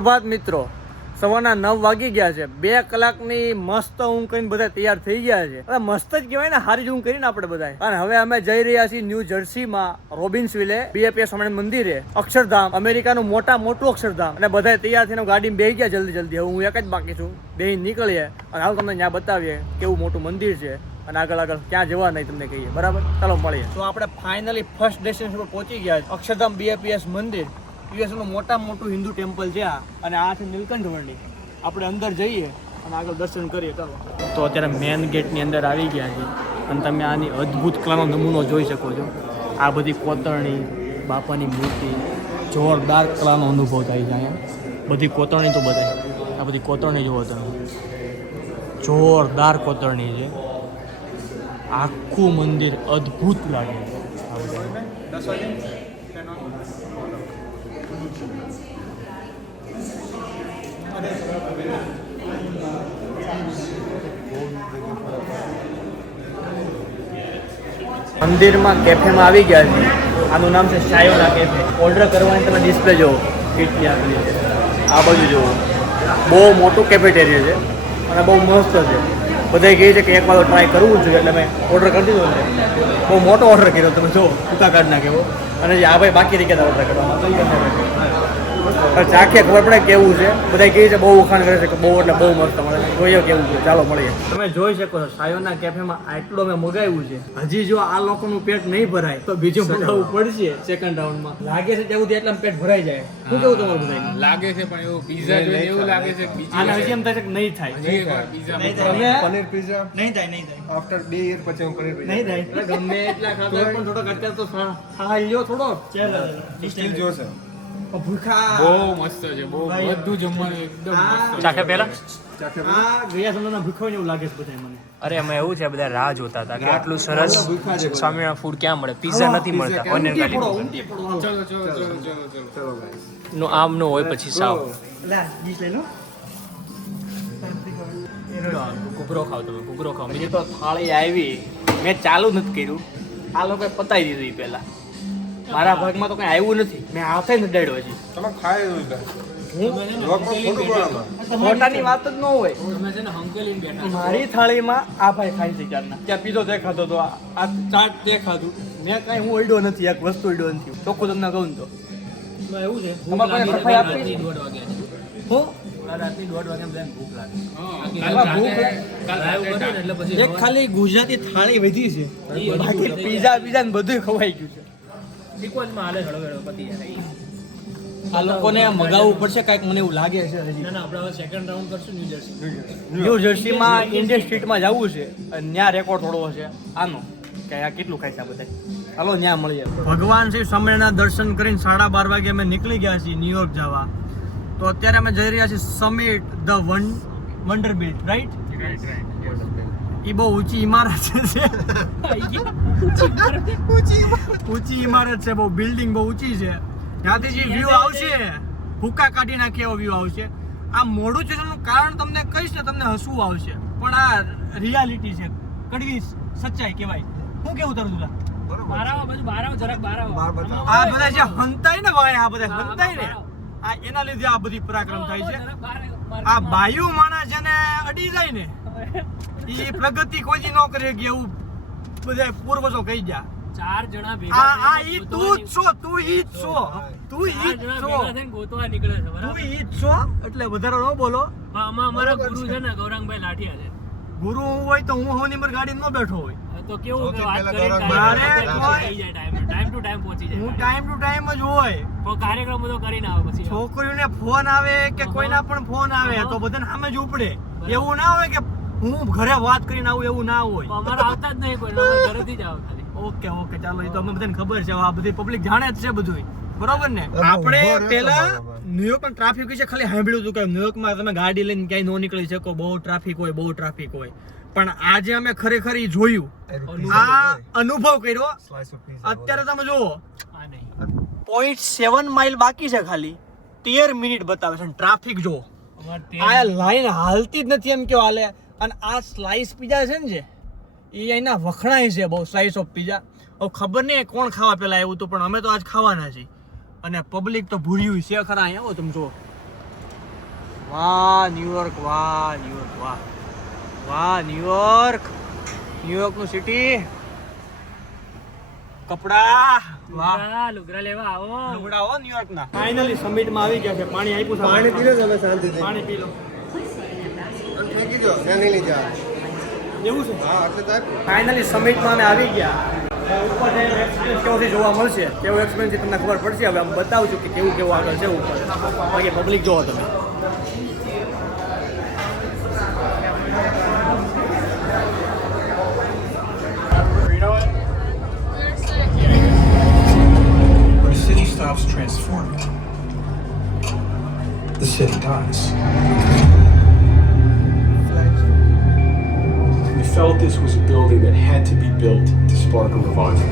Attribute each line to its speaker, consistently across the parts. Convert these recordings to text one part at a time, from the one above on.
Speaker 1: સુપ્રભાત મિત્રો, સવારના નવ વાગી ગયા છે. બે કલાકની મસ્ત ઊંઘ કરીને બધા તૈયાર થઈ ગયા છે. અરે મસ્ત જ કહેવાય ને, હારી જ ઊંઘ કરીને આપણે બધા અને હવે અમે જઈ રહ્યા છીએ ન્યૂ જર્સીમાં, રોબિન્સવિલે બીએપીએસ સ્વામી મંદિરે, અક્ષરધામ, અમેરિકાનું મોટા મોટું અક્ષરધામ. અને બધા તૈયાર થઈને ગાડીમાં બેસી ગયા જલ્દી જલ્દી. હવે હું એક જ બાકી છું. બે નીકળીએ અને હાલ તમને ત્યાં બતાવીએ કેવું મોટું મંદિર છે. અને આગળ આગળ ક્યાં જવા નહીં તમને કહીએ. બરાબર? ચાલો મળીએ. તો આપણે ફાઇનલી ફર્સ્ટ ડેસ્ટિનેશન પર પહોંચી ગયા અક્ષરધામ, બીએપીએસ મંદિર. યુએસનું મોટામાં મોટું હિન્દુ ટેમ્પલ છે આ, અને આ છે નીલકંઠ વર્ણી આપણે અંદર જઈએ અને આગળ દર્શન કરીએ, ચાલો. તો અત્યારે મેન ગેટની અંદર આવી ગયા છે અને તમે આની અદ્ભુત કલાનો નમૂનો જોઈ શકો છો. આ બધી કોતરણી, બાપાની મૂર્તિ, જોરદાર કલાનો અનુભવ થાય છે અહીંયા. બધી કોતરણી તો બધાય. આ બધી કોતરણી જુઓ તમે. જોરદાર કોતરણી છે. આખું મંદિર અદ્ભુત લાગે છે. મંદિરમાં કેફેમાં આવી ગયા છે. આનું નામ છે શાયોના કેફે. ઓર્ડર કરવાની તમે ડિસ્પ્લે જુઓ. કેટલી આપેલી આ બાજુ જુઓ. બહુ મોટું કેફેટેરિયા છે અને બહુ મસ્ત છે. બધા કહે છે કે એક વાર ટ્રાય કરવું જોઈએ એટલે મેં ઓર્ડર કરી દીધો છે. બહુ મોટો ઓર્ડર કર્યો તમે જો ટૂંકા કાર્ડ નાખેવો અને જે આ ભાઈ બાકી ગયા ઓર્ડર કરવામાં ચાખે ખબર પડે કેવું છે? બધા કહે છે બહુ વખાણ કરે છે કે બહુ એટલે બહુ મસ્ત મળે છે. જોઈએ કેવું છે. ચાલો મળીએ. તમે જોઈ શકો છો સાયોના કેફેમાં આટલું અમે મગાવ્યું છે. હજી જો આ લોકોનું પેટ નહીં ભરાય તો બીજું મગાવવું પડશે સેકન્ડ રાઉન્ડમાં લાગે છે ત્યાં સુધી એટલા પેટ ભરાઈ જાય. શું કેવું તમારું બધાય
Speaker 2: લાગે છે પણ એવું પીઝા જોઈને એવું લાગે છે
Speaker 1: આને હજી એમ થાય કે નહીં થાય.
Speaker 2: પનીર પીઝા
Speaker 3: પનીર પિઝા
Speaker 1: નહીં થાય નહીં થાય.
Speaker 3: આફ્ટર બે યર પછી હું પનીર પિઝા
Speaker 1: નહીં થાય. ગમે એટલા ખાતા પણ થોડોક અત્યારે તો હા લ્યો થોડો
Speaker 3: સ્ટીલ જોશે.
Speaker 1: ભૂખા
Speaker 2: બહુ મસ્ત છે બહુ બધું જમવાનું એકદમ મસ્ત
Speaker 4: ચાખે પહેલા?
Speaker 1: આ ગયા સમયના ભૂખા એવું લાગે છે બધા મને.
Speaker 4: અરે એમાં એવું છે બધા રાહ જોતા હતા કે આટલું સરસ સ્વામિનારાયણ ફૂડ ક્યાં મળે? પીઝા નથી મળતા.
Speaker 2: ચલો ચલો ચલો ચલો ચલો
Speaker 4: નો આમ નો હોય પછી સાવ.
Speaker 1: લે, લઈ
Speaker 4: ખાવ તમે ઘૂઘરો ખાવ
Speaker 1: બીજી તો થાળી આવી મેં ચાલુ નથી કર્યું. આ લોકોએ પતાવી દીધું પહેલા. મારા ભાગમાં તો કઈ આવ્યું નથી. મેં હાથે જ ડેડ્યો હજી.
Speaker 3: તમે ખાય
Speaker 1: મોટાની વાત જ ન હોય. મારી થાળીમાં આ ભાઈ ખાઈ છે ક્યારના. ત્યાં પીધો દેખાતો ખાધો તો. આ ચાટ તે મેં કાંઈ હું અડ્યો નથી એક વસ્તુ અડ્યો નથી. ચોખ્ખું તમને કહું તો.
Speaker 4: એવું છે
Speaker 1: હું? એક ખાલી ગુજરાતી થાળી વધી છે. બાકી પીઝા પીઝા ને બધું ખવાઈ ગયું છે.
Speaker 4: સિક્વન્સમાં હાલે હળવે હળવે પતી જાય.
Speaker 1: આ લોકોને મગાવવું પડશે કાંઈક મને એવું લાગે છે હજી.
Speaker 4: ના ના આપણે હવે સેકન્ડ રાઉન્ડ કરશું ન્યૂ જર્સી
Speaker 1: ન્યૂ જર્સીમાં ઇન્ડિયન સ્ટ્રીટમાં જવું છે અને ત્યાં રેકોર્ડ થોડો છે આનો કે આ કેટલું ખાય છે આ બધા હાલો ત્યાં મળીએ. ભગવાન શ્રી સ્વામિનારાયણના દર્શન કરીને સાડા બાર વાગે અમે નીકળી ગયા છીએ ન્યુયોર્ક જવા. તો અત્યારે અમે જઈ રહ્યા છીએ Summit the One Vanderbilt right એ બહુ ઊંચી ઇમારત છે. ઊંચી ઇમારત છે બહુ બિલ્ડિંગ બહુ ઊંચી છે. ત્યાંથી જે વ્યૂ આવશે ભૂકા કાઢી નાખે એવો વ્યૂ આવશે. આ મોડું છે એનું કારણ તમને કહીશ ને તમને હસવું આવશે. પણ આ રિયાલિટી છે. કડવી સચ્ચાઈ કહેવાય. હું કેવું તારું તુલા. આ બધા જે હંતાય ને ભાઈ આ બધા હંતાય ને. આ એના લીધે આ બધી પરાક્રમ થાય છે. આ બાયુ માણસ જેને અડી જાય ને એ પ્રગતિ કોઈ ન કરે કે એવું બધા પૂર્વજો કહી ગયા.
Speaker 4: ચાર જણા ભેગા
Speaker 1: આ આ ઈ તું જ છો તું ઈ જ છો. તું ઈ જ છો.
Speaker 4: ગોતવા નીકળે છે
Speaker 1: તું ઈ જ છો એટલે વધારે ન બોલો.
Speaker 4: હા, આમાં અમારા ગુરુ છે. ને ગૌરાંગભાઈ લાઠિયા છે.
Speaker 1: ગુરુ હું હોય તો હું હોની પર ગાડી ન બેઠો હોય.
Speaker 4: તો કેવું કે વાત
Speaker 3: કરે
Speaker 4: ટાઈમ
Speaker 1: મારે
Speaker 4: ટાઈમ ટુ ટાઈમ પહોંચી
Speaker 1: હું ટાઈમ ટુ ટાઈમ જ હોય.
Speaker 4: તો કાર્યક્રમ બધો કરીને આવે પછી.
Speaker 1: છોકરીઓને ફોન આવે કે કોઈના પણ ફોન આવે તો બધાને સામે જ ઉપડે. એવું ના હોય કે હું ઘરે વાત કરીને આવું એવું ના હોય.
Speaker 4: અમારે આવતા જ નહીં કોઈ અમારે ઘરેથી જ આવે ખાલી.
Speaker 1: ઓકે ઓકે ચાલો એ તો અમે બધાને ખબર છે આ બધી પબ્લિક જાણે જ છે બધું બરોબર ને? આપણે પેલા. ન્યુયોર્કમાં ટ્રાફિક વિશે ખાલી સાંભળ્યું હતું કે ન્યુયોર્કમાં તમે ગાડી લઈને ક્યાંય ન નીકળી શકો બહુ ટ્રાફિક હોય બહુ ટ્રાફિક હોય. પણ આજે અમે ખરેખર એ જોયું આ અનુભવ કર્યો. અત્યારે તમે જુઓ.
Speaker 4: આ
Speaker 1: પોઈન્ટ સેવન માઇલ બાકી છે ખાલી. તેર મિનિટ બતાવે છે ટ્રાફિક જો આ લાઈન હાલતી જ નથી એમ કયો હાલે. અને આ સ્લાઈસ પીઝા છે ને જે એ અહીંના વખણાય છે બહુ સ્લાઈસ ઓફ પીઝા હવે ખબર નહીં કોણ ખાવા પેલા આવ્યું હતું પણ અમે તો આજ ખાવાના છીએ. અને પબ્લિક તો ભૂર્યું છે ખરા અહીંયા આવો તમે જુઓ. વાહ ન્યુયોર્ક વાહ ન્યુયોર્ક વાહ. વાહ ન્યુયોર્ક ન્યુયોર્કનું સિટી કપડા. વાહ.
Speaker 4: લુગરા લેવા આવો.
Speaker 1: લુગડા હો ન્યુયોર્કના ફાઇનલી સમિટમાં આવી ગયા છે. પાણી આપ્યું
Speaker 3: પાણી પી લો તમે શાંતિથી.
Speaker 1: પાણી પી લો.
Speaker 3: નહીં લઈ
Speaker 1: એવું છે?
Speaker 3: હા એટલે તો
Speaker 1: ફાઇનલી સમિટમાં અમે આવી ગયા. ઉપર જઈને એક્સપિરિયન્સ કેવો છે જોવા મળશે? કેવો એક્સપિરિયન્સ તમને ખબર પડશે? હવે આમ બતાવું છું કે કેવું કેવું આગળ છે ઉપર. બાકી પબ્લિક જોવો તમે.
Speaker 5: A city stops transforming, the city dies.
Speaker 6: We this was a building that had to be built to spark a revival.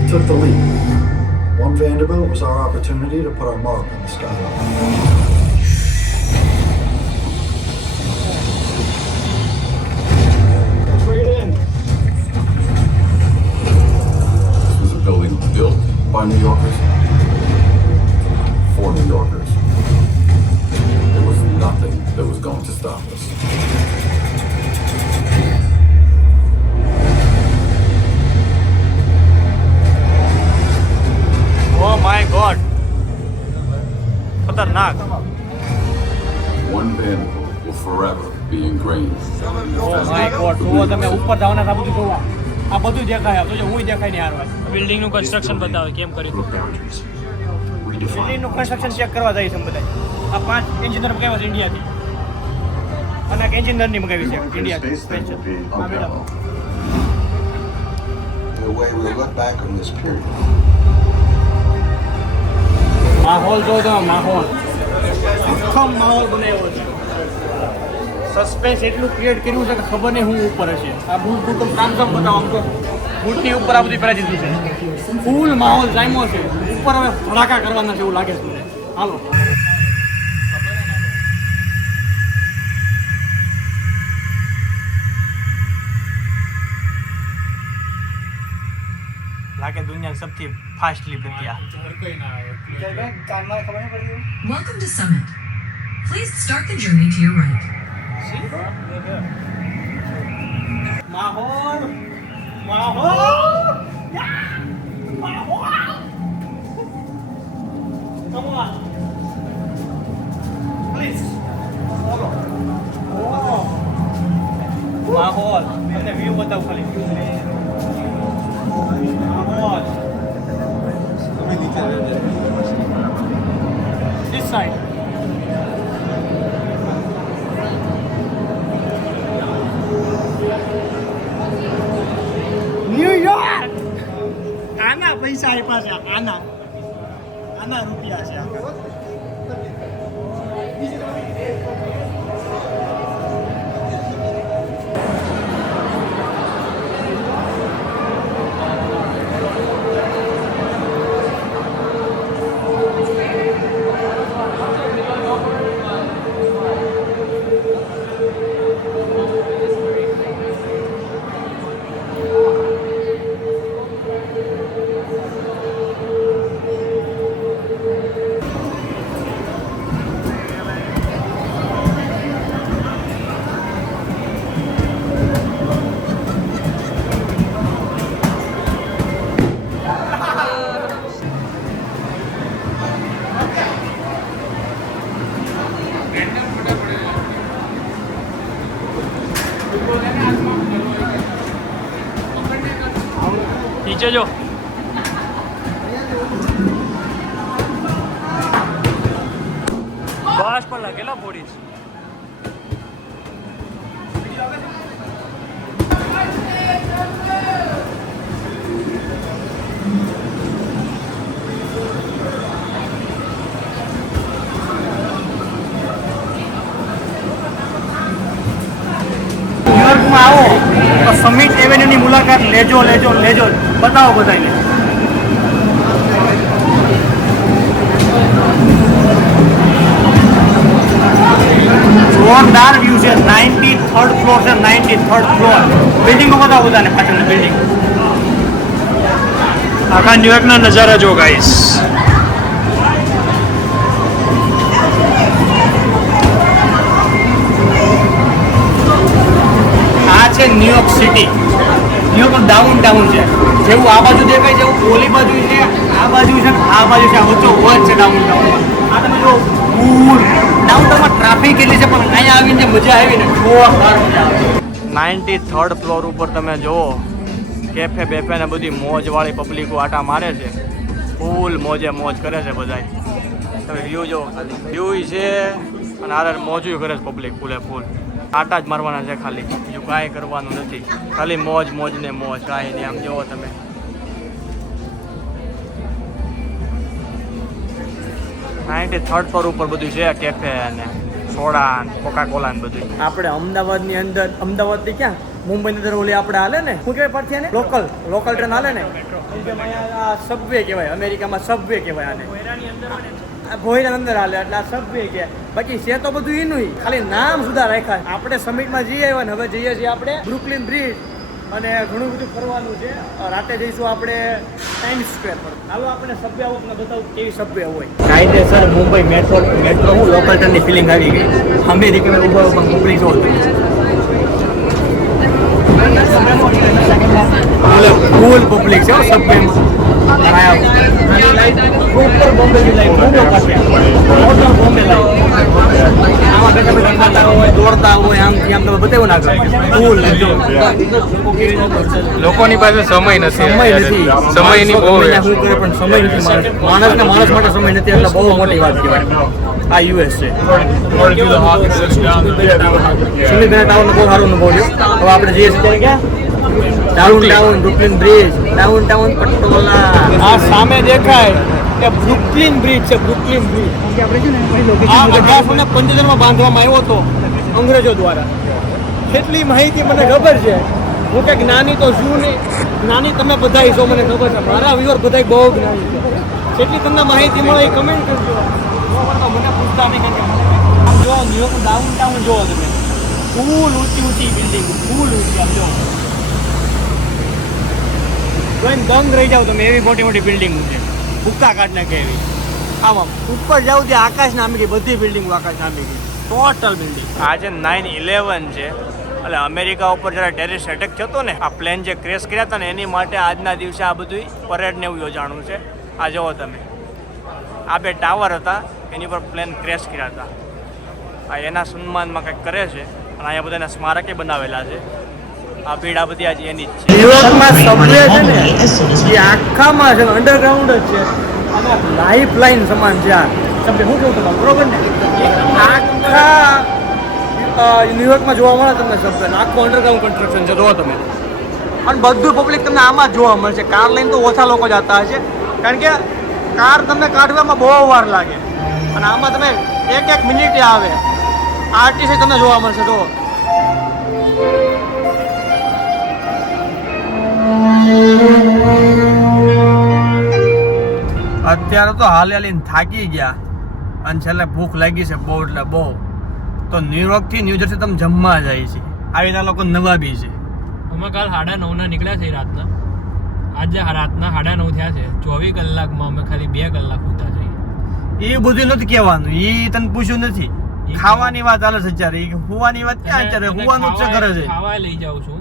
Speaker 5: We took the leap. One Vanderbilt was our opportunity to put our mark on the skyline.
Speaker 6: This was a building built by New Yorkers
Speaker 1: બધું દેખાય તો હું દેખાય નહીં હારવા.
Speaker 4: બિલ્ડિંગનું construction બતાવે કેમ કર્યું?
Speaker 1: બિલ્ડિંગનું construction check કરવા જાય છે બધા. આ પાંચ એન્જિનિયર મગાવ્યા છે ઇન્ડિયાથી અને એક એન્જિનિયરની મગાવી છે ઇન્ડિયાથી
Speaker 6: thing will be
Speaker 1: હા, madam.
Speaker 6: unparalleled.
Speaker 5: Way, we'll look back on this period.
Speaker 1: માહોલ જો તો માહોલ આખો માહોલ બનાવ્યો છે. સસ્પેન્સ એટલું ક્રિએટ કર્યું છે કે ખબર નહીં હું ઉપર હશે. આ ભૂલ ભૂલ કામ કામ બતાવો આમ તો. બૂટની ઉપર આ બધી પહેલા દીધું છે ફૂલ માહોલ જામ્યો છે. ઉપર હવે ફડાકા કરવાના છે એવું લાગે છે હાલો. લાગે દુનિયા સૌથી ફાસ્ટલી
Speaker 2: આવે
Speaker 7: Welcome to Summit. Please start the journey to your right.
Speaker 1: માહોલ માહોલ માહોલ Come on. Please. Follow. Oh. માહોલ તમને વ્યૂ બતાવું ખાલી આના રૂપિયા છે
Speaker 4: બસ પર બોડી
Speaker 1: ન્યુયોર્કમાં આવો. તો સમિટ એવેન્યુની મુલાકાત લેજો લેજો લેજો. બતાવો બધાને જોરદાર વ્યૂ છે નાઇન્ટી થર્ડ ફ્લોર છે નાઇન્ટી થર્ડ ફ્લોર બિલ્ડિંગો બતાવું બધાને પાછળની બિલ્ડિંગ
Speaker 4: આખા ન્યુયોર્કના નજારા જો ગાઈસ આ
Speaker 1: છે New York city New York downtown છે. જેવું આ બાજુ દેખાય છે એવું ઓલી બાજુ છે, આ બાજુ છે આ બાજુ છે. વચ્ચો વચ છે ડાઉન ટાઉન આ તમે જો પૂર. ડાઉન ટાઉનમાં ટ્રાફિક કેટલી છે, પણ અહીંયા આવીને જે મજા આવી ને જોરદાર મજા આવે. નાઇન્ટી થર્ડ ફ્લોર ઉપર તમે જુઓ કેફે બેફે ને બધી મોજવાળી પબ્લિકો આટા મારે છે. ફૂલ મોજે મોજ કરે છે બધાય. તમે વ્યૂ ખાલી વ્યૂ છે અને આરે મોજું કરે છે પબ્લિક ફૂલે ફૂલ. આટા જ મારવાના છે ખાલી. બીજું કાંઈ કરવાનું નથી. ખાલી મોજ મોજ ને મોજ, કાંઈ નહીં. આમ જુઓ તમે. નાઇન્ટી થર્ડ ફ્લોર ઉપર બધું છે કેફે અને સોડા કોકા કોલા ને બધું. આપણે અમદાવાદની અંદર અમદાવાદથી ક્યાં? મુંબઈની અંદર ઓલી આપણે હાલે ને? શું કહેવાય પરથી ને લોકલ લોકલ ટ્રેન હાલે ને? સબવે કહેવાય અમેરિકામાં સબવે કહેવાય આને. ભોયરા અંદર હાલે એટલે આ સબવે કે. બાકી છે તો બધું એનું ખાલી નામ સુધા રાખ્યા. આપણે સમિટમાં જઈએ આવ્યા ને હવે જઈએ છીએ આપણે બ્રુકલિન બ્રિજ અને ઘણું બધું ફરવાનું છે. રાતે જઈશું આપણે ટાઈમ્સ સ્ક્વેર પર. હાલો, આપણે સભ્ય આવું તમને બતાવું કેવી સભ્ય હોય. કાયદેસર મુંબઈ મેટ્રો મેટ્રો, હું લોકલ ટ્રેનની ફિલિંગ આવી ગઈ. અમેરિકામાં ઊભા પણ મોકલી જો ફૂલ પબ્લિક છે સબવેમાં
Speaker 2: લોકોની પાસે સમય નથી
Speaker 1: સમય નથી.
Speaker 2: સમયની બહુ
Speaker 1: પણ સમય નથી માણસ ને માણસ માટે સમય નથી એટલે બહુ મોટી વાત કહેવાય. આ યુએસ છે. સુમિતભાઈ ટાઉન બહુ સારો અનુભવ રહ્યો હવે આપણે જઈએ છીએ ક્યાં downtown Brooklyn Bridge downtown Patola આ સામે દેખાય કે બ્રુકલિન બ્રિજ છે બ્રુકલિન બ્રિજ આ અઢારસો ને પંચોતેરમાં બાંધવામાં આવ્યો હતો અંગ્રેજો દ્વારા. કેટલી માહિતી મને ખબર છે? હું કે જ્ઞાની તો શું નહીં જ્ઞાની તમે બધા છો મને ખબર છે. મારા વ્યુઅર બધા બહુ જ્ઞાની છે. જેટલી તમને માહિતી મળે એ કમેન્ટ કરજો. મને પૂછતા નહીં કારણ કે જો ન્યુયોર્ક ડાઉન ટાઉન જોવો તમે. ફૂલ ઊંચી ઊંચી બિલ્ડિંગ ફૂલ ઊંચી આમ જો. જોઈને દંગ રહી જાવ તમે, એવી મોટી મોટી બિલ્ડિંગ છે. ભૂક્કા કાઢ નાખે એવી. આમાં ઉપર જાવ ત્યાં આકાશ નામી ગઈ બધી બિલ્ડિંગો આકાશ નામી ગઈ ટોટલ બિલ્ડિંગ આજે નાઇન ઇલેવન છે. એટલે અમેરિકા ઉપર જરા ટેરિસ એટેક થયો ને, આ પ્લેન જે ક્રેશ કર્યા હતા ને, એની માટે આજના દિવસે આ બધું પરેડ ને એવું યોજાણું છે. આ જુઓ તમે. આ બે ટાવર હતા, એની પર પ્લેન ક્રેશ કર્યા હતા. આ એના સન્માનમાં કંઈક કરે છે, અને અહીંયા બધાના સ્મારકે બનાવેલા છે. આ પીડા બધી આજે એની જ છે. ન્યુયોર્કમાં સબવે છે ને એ આખામાં છે અંડરગ્રાઉન્ડ જ છે. અને લાઈફ લાઈન સમાન છે આ. તમને હું કહું તમારું બરોબર ને? આખા ન્યુયોર્કમાં જોવા મળે તમને સબવે આખું અંડરગ્રાઉન્ડ કન્સ્ટ્રક્શન છે. જોવો તમે. અને બધું પબ્લિક તમને આમાં જ જોવા મળશે. કાર લઈને તો ઓછા લોકો જતા હશે. કારણ કે કાર તમને કાઢવામાં બહુ વાર લાગે. અને આમાં તમે એક એક મિનિટે આવે. આર્ટિસ્ટ તમને જોવા મળશે. જો અત્યારે તો હાલ હાલીને થાકી ગયા. અને છેલ્લે ભૂખ લાગી છે બહુ એટલે બહુ. તો ન્યુયોર્કથી ન્યૂ જર્સી તમે જમવા જાય છે. આવી રીતે લોકો નવા બી છે.
Speaker 4: અમે કાલ સાડા નવના નીકળ્યા છે રાતના. આજે રાતના સાડા નવ થયા છે. ચોવીસ કલાકમાં અમે ખાલી બે કલાક ઉતા જઈએ.
Speaker 1: એ બધું નથી કહેવાનું. એ તને પૂછ્યું નથી. ખાવાની વાત ચાલે છે અત્યારે. હોવાની વાત ક્યાં અત્યારે? હોવાનું જ છે કરે છે.
Speaker 4: ખાવા લઈ જાઉં છું.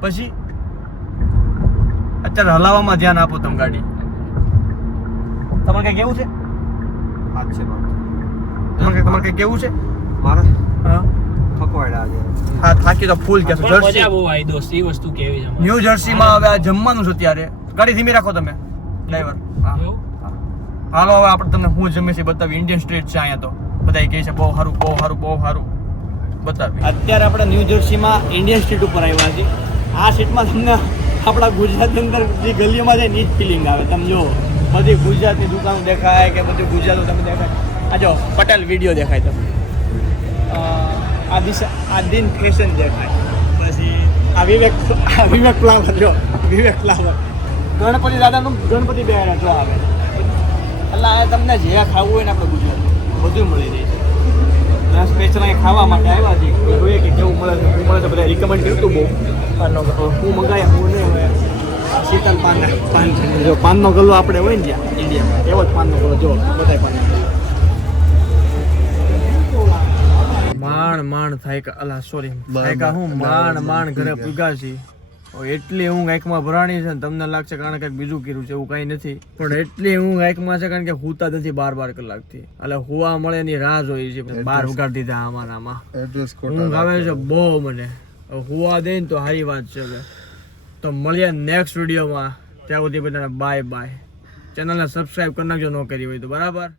Speaker 1: પછી? અત્યારે હલાવવામાં ધ્યાન આપો તમે ગાડી. તમારે કઈ કેવું છે? તમારે કઈ તમારે કઈ કેવું છે?
Speaker 3: મારે?
Speaker 1: હા. હા થાકી તો ફૂલ
Speaker 4: કે
Speaker 1: જર્સી
Speaker 4: મજા બહુ આવી દોસ્ત એ વસ્તુ કેવી છે
Speaker 1: ન્યૂ જર્સીમાં હવે આ જમવાનું છે અત્યારે ગાડી ધીમી રાખો તમે. ડ્રાઈવર? હાલો હવે આપણે તમને હું જમે છે બતાવી. ઇન્ડિયન સ્ટ્રીટ છે અહીંયા તો. બધા કહે છે બહુ સારું બહુ સારું બહુ સારું. બતાવી. અત્યારે આપણે ન્યૂ જર્સીમાં ઇન્ડિયન સ્ટ્રીટ ઉપર આવ્યા છીએ. આ સીટમાં તમને આપણા ગુજરાતની અંદર જે ગલીઓમાં જાય ની જ ફિલિંગ આવે. તમે જો બધી ગુજરાતની દુકાનો દેખાય કે બધું ગુજરાત તમે દેખાય. આ જો, પટેલ વીડિયો દેખાય તમને. આ દિશા, આ દિન ફેશન દેખાય. પછી આ વિવેક આ વિવેક ફ્લાવર જો, વિવેક ફ્લાવર ગણપતિ દાદાનું ગણપતિ બેહાડ્યા જો આવે. એટલે આ તમને જે ખાવું હોય ને આપણે ગુજરાતમાં, બધું મળી જાય છે. સ્પેશિયલ અહીં ખાવા માટે આવ્યા છે જોઈએ કે કેવું મળે છે મળે છે બધા રિકમેન્ડ કર્યું હતું બહુ. પાનનો હું મંગાયા હું નહીં હોય. શીતલ પાન પાન છે. જો પાનનો ગલ્લો આપણે હોય ને ત્યાં ઇન્ડિયામાં એવો જ પાનનો ગલ્લો જો બધાય પાન માણ માંડ માંડ થાય કે અલા સોરી થાય હું માંડ માંડ ઘરે પૂગા છીએ. એટલી ઊંઘ આંખમાં ભરાણી છે ને તમને લાગશે કારણ કે બીજું કર્યું છે એવું કઈ નથી. પણ એટલી ઊંઘ આંખમાં છે કારણ કે હુતા નથી બાર બાર કલાકથી એટલે હુવા મળે એની રાહ જોઈ છે. બાર ઉગાડી દીધા આમાં આમાં. આવે છે બહુ મને. હવે દે ને તો સારી વાત છે હવે. તો મળીએ નેક્સ્ટ વિડીયોમાં ત્યાં સુધી બધાને બાય બાય ચેનલને સબસ્ક્રાઇબ કરી નાખજો, ન કરી હોય તો. બરાબર?